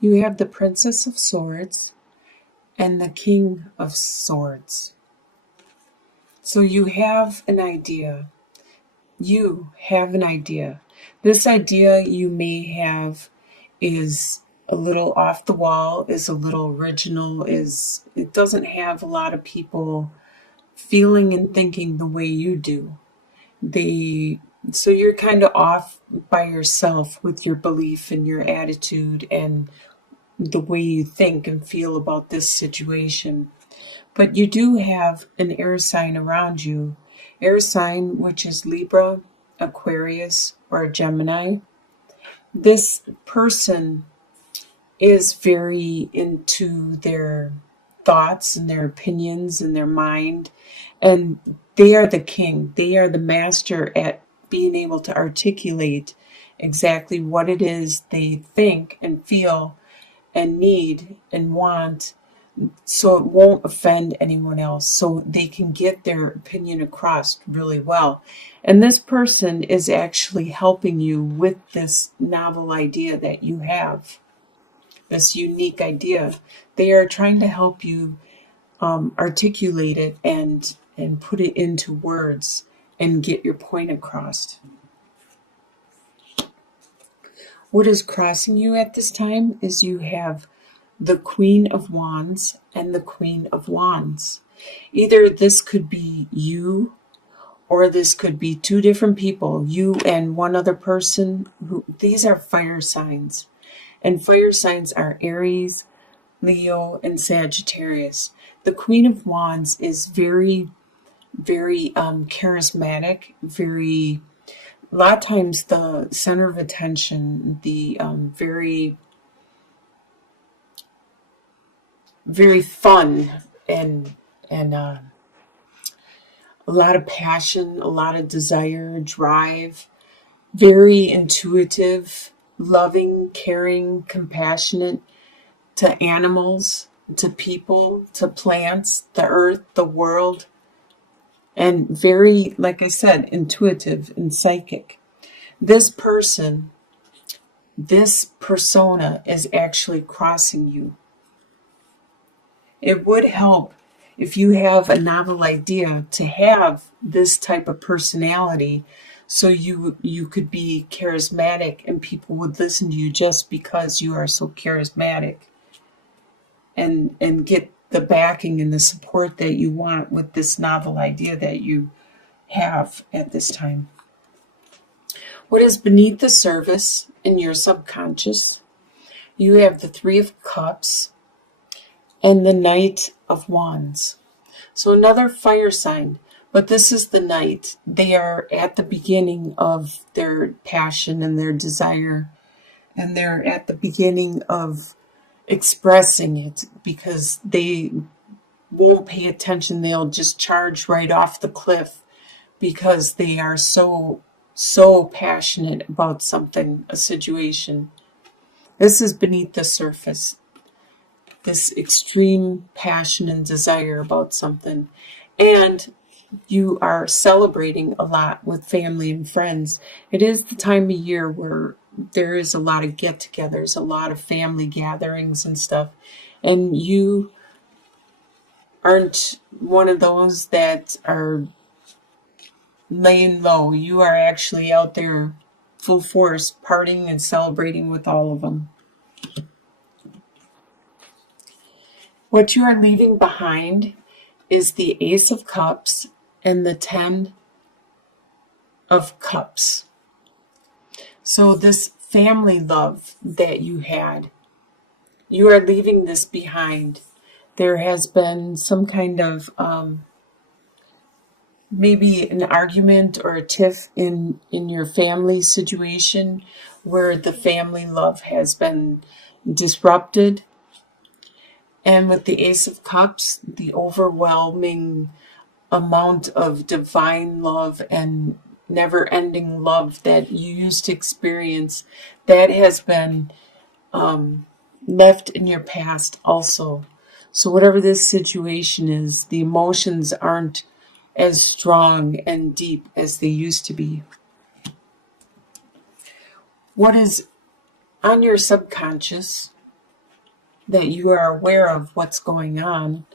You have the Princess of Swords and the King of Swords. So you have an idea. You have an idea. This idea you may have is a little off the wall, is a little original, it doesn't have a lot of people feeling and thinking the way you do. So you're kind of off by yourself with your belief and your attitude and the way you think and feel about this situation. But you do have an air sign around you. Air sign, which is Libra, Aquarius, or Gemini. This person is very into their thoughts and their opinions and their mind. And they are the king. They are the master at being able to articulate exactly what it is they think and feel and need and want, so it won't offend anyone else, so they can get their opinion across really well. And this person is actually helping you with this novel idea that you have, this unique idea. They are trying to help you articulate it and put it into words and get your point across. What is crossing you at this time is you have the Queen of Wands and the Queen of Wands. Either this could be you, or this could be two different people, you and one other person. These are fire signs. And fire signs are Aries, Leo, and Sagittarius. The Queen of Wands is very, very charismatic, a lot of times the center of attention, the very, very fun and a lot of passion, a lot of desire, drive, very intuitive, loving, caring, compassionate to animals, to people, to plants, the earth, the world, and very, like I said, intuitive and psychic. This person, this persona is actually crossing you. It would help if you have a novel idea to have this type of personality, so you could be charismatic and people would listen to you just because you are so charismatic, and get the backing and the support that you want with this novel idea that you have at this time. What is beneath the surface in your subconscious? You have the Three of Cups and the Knight of Wands. So another fire sign, but this is the Knight. They are at the beginning of their passion and their desire, and they're at the beginning of expressing it, because they won't pay attention. They'll just charge right off the cliff because they are so passionate about something, a situation. This is beneath the surface, this extreme passion and desire about something. And you are celebrating a lot with family and friends. It is the time of year where there is a lot of get-togethers, a lot of family gatherings and stuff. And you aren't one of those that are laying low. You are actually out there full force, partying and celebrating with all of them. What you are leaving behind is the Ace of Cups and the Ten of Cups. So this family love that you had, you are leaving this behind. There has been some kind of maybe an argument or a tiff in your family situation where the family love has been disrupted. And with the Ace of Cups, the overwhelming amount of divine love and never-ending love that you used to experience, that has been left in your past also. So whatever this situation is, the emotions aren't as strong and deep as they used to be. What is on your subconscious that you are aware of what's going on.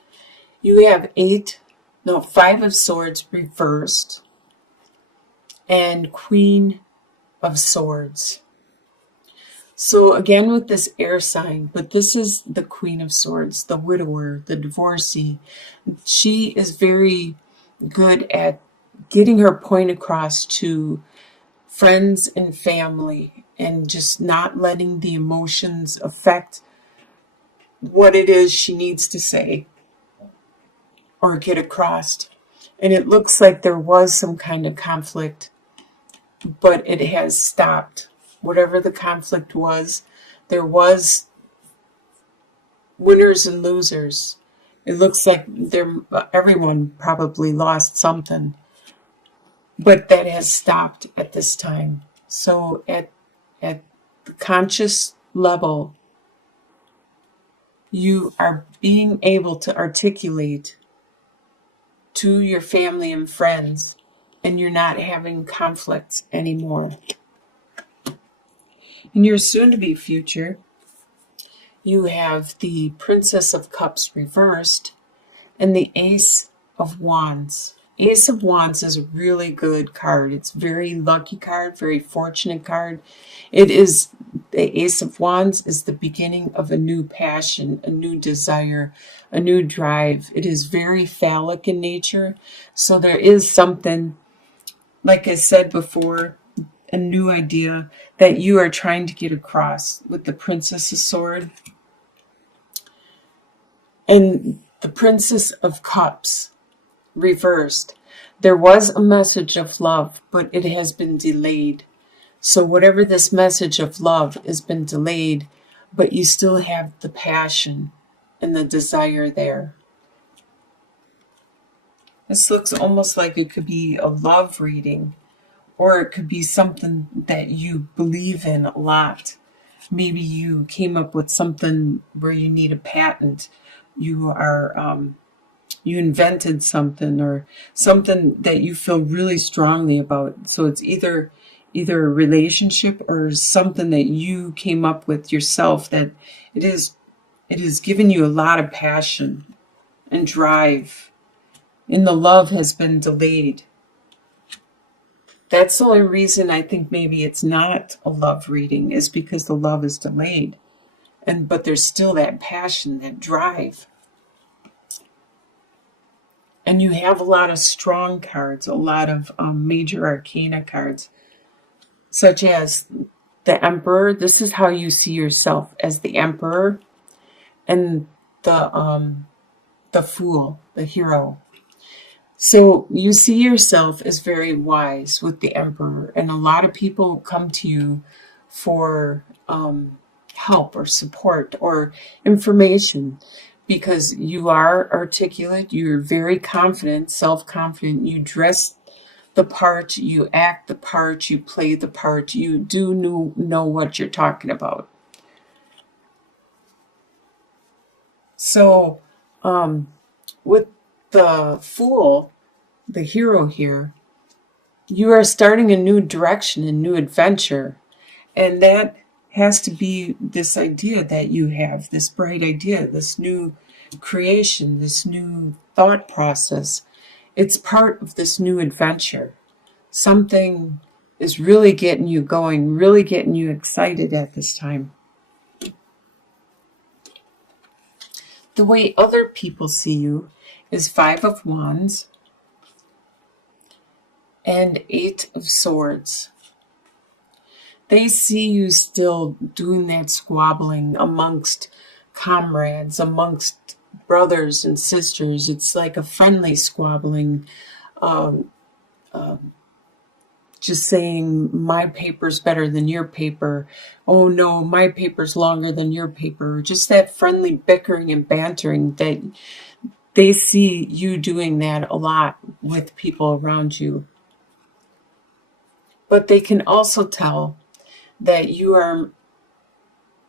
You have 5 of Swords reversed and Queen of Swords. So again with this air sign, but this is the Queen of Swords, the widower, the divorcee. She is very good at getting her point across to friends and family and just not letting the emotions affect what it is she needs to say or get across. And it looks like there was some kind of conflict, but it has stopped. Whatever the conflict was, there was winners and losers. It looks like everyone probably lost something, but that has stopped at this time. So at the conscious level, you are being able to articulate to your family and friends, and you're not having conflicts anymore. In your soon-to-be future, you have the Princess of Cups reversed and the Ace of Wands. Ace of Wands is a really good card. It's a very lucky card, very fortunate card. The Ace of Wands is the beginning of a new passion, a new desire, a new drive. It is very phallic in nature. So there is something, like I said before, a new idea that you are trying to get across with the Princess of Swords and the Princess of Cups reversed. There was a message of love, but it has been delayed. So whatever this message of love has been delayed, but you still have the passion and the desire there. This looks almost like it could be a love reading, or it could be something that you believe in a lot. Maybe you came up with something where you need a patent. You invented something, or something that you feel really strongly about. So it's either a relationship or something that you came up with yourself, that it is given you a lot of passion and drive, and the love has been delayed. That's the only reason I think maybe it's not a love reading, is because the love is delayed. But there's still that passion, that drive. And you have a lot of strong cards, a lot of major arcana cards, such as the Emperor. This is how you see yourself, as the Emperor, and the Fool, the hero. So you see yourself as very wise with the Emperor, and a lot of people come to you for help or support or information, because you are articulate, you're very confident, self-confident, you dress the part, you act the part, you play the part, you do know what you're talking about. So with the Fool, the hero here, you are starting a new direction, a new adventure. And that has to be this idea that you have, this bright idea, this new creation, this new thought process. It's part of this new adventure. Something is really getting you going, really getting you excited at this time. The way other people see you is 5 of Wands and 8 of Swords. They see you still doing that squabbling amongst comrades, amongst brothers and sisters. It's like a friendly squabbling, just saying, my paper's better than your paper. Oh no, my paper's longer than your paper. Just that friendly bickering and bantering, that they see you doing that a lot with people around you. But they can also tell that you are,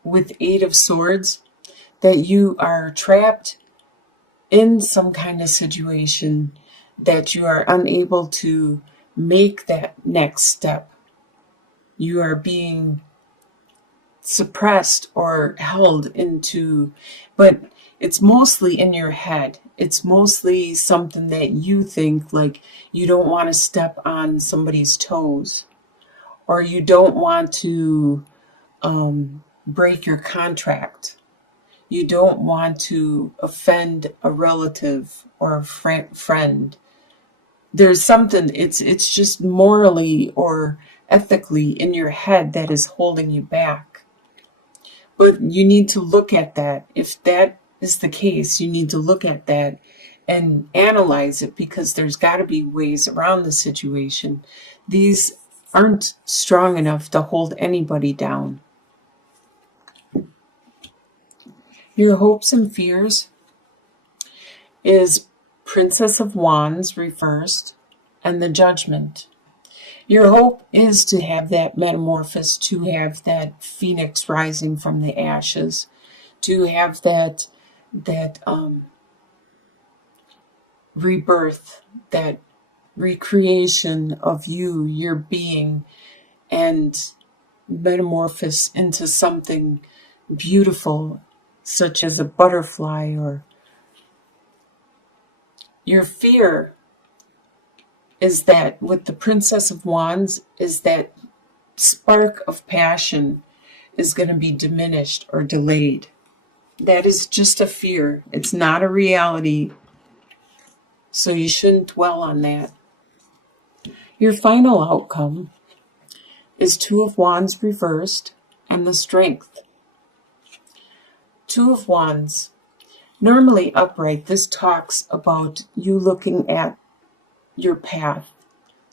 with 8 of Swords, that you are trapped in some kind of situation, that you are unable to make that next step. You are being suppressed or held into, but it's mostly in your head. It's mostly something that you think, like you don't want to step on somebody's toes, or you don't want to break your contract. You don't want to offend a relative or a friend. There's something, it's just morally or ethically in your head that is holding you back. But you need to look at that. If that is the case, you need to look at that and analyze it, because there's got to be ways around the situation. These aren't strong enough to hold anybody down. Your hopes and fears is Princess of Wands reversed and the Judgment. Your hope is to have that metamorphosis, to have that phoenix rising from the ashes, to have that rebirth, that recreation of you, your being, and metamorphose into something beautiful, such as a butterfly. Or your fear is that with the Princess of Wands is that spark of passion is going to be diminished or delayed. That is just a fear. It's not a reality. So you shouldn't dwell on that. Your final outcome is Two of Wands reversed and the Strength. Two of Wands. Normally upright, this talks about you looking at your path,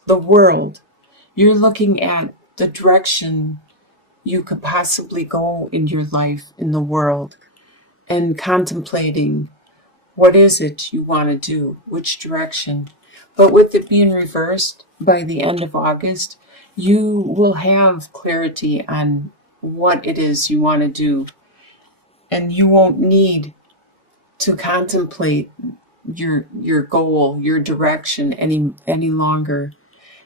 the world. You're looking at the direction you could possibly go in your life, in the world, and contemplating what is it you want to do, which direction. But with it being reversed, by the end of August, you will have clarity on what it is you want to do. And you won't need to contemplate your goal, your direction any longer.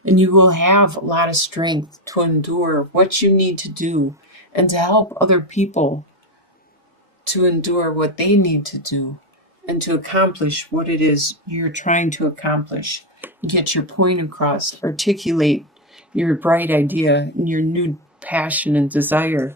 And you will have a lot of strength to endure what you need to do and to help other people to endure what they need to do and to accomplish what it is you're trying to accomplish. Get your point across, articulate your bright idea and your new passion and desire.